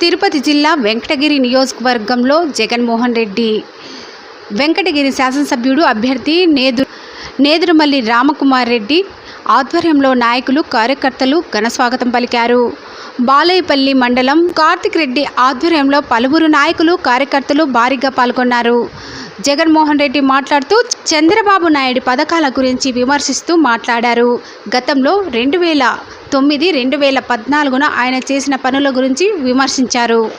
తిరుపతి జిల్లా వెంకటగిరి నియోజకవర్గంలో జగన్మోహన్ రెడ్డి వెంకటగిరి శాసనసభ్యుడు అభ్యర్థి నేదు నేదురుమల్లి రామకుమార్ రెడ్డి ఆధ్వర్యంలో నాయకులు కార్యకర్తలు ఘనస్వాగతం పలికారు. బాలయ్యపల్లి మండలం కార్తిక్ రెడ్డి ఆధ్వర్యంలో పలువురు నాయకులు కార్యకర్తలు భారీగా పాల్గొన్నారు. జగన్మోహన్ రెడ్డి మాట్లాడుతూ చంద్రబాబు నాయుడు పథకాల గురించి విమర్శిస్తూ మాట్లాడారు. గతంలో రెండు వేల తొమ్మిది రెండు వేల పద్నాలుగున ఆయన చేసిన పనుల గురించి విమర్శించారు.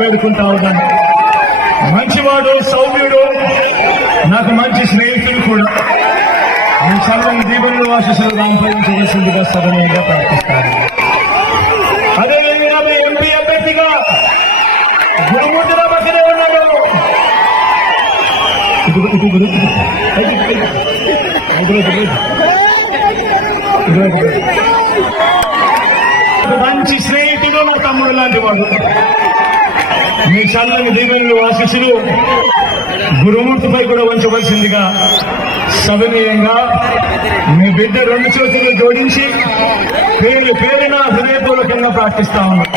వేడుకుంటా ఉన్నాను. మంచివాడు సౌమ్యుడు నాకు మంచి స్నేహితుడు కూడా. మీ చల్లని దీవులు ఆశీస్సులు రాంపై ఉంచవలసిందిగా సగలయ్యంగా ప్రకటిస్తాను అదేవిధంగా మీ ఎంపీ అభ్యర్థిగా గురుమూర్తి రామక్కడే ఉన్నాడు మంచి స్నేహితుడు నా తమ్ముడు లాంటి వాడు. మీ చల్లని దీవెనలు ఆశీస్సులు గురుమూర్తిపై కూడా ఉంచవలసిందిగా సవినీయంగా మీ బిడ్డ రెండు చేతులు జోడించి పేరు పేరున హృదయపూర్వకంగా ప్రార్థిస్తా ఉన్నాం.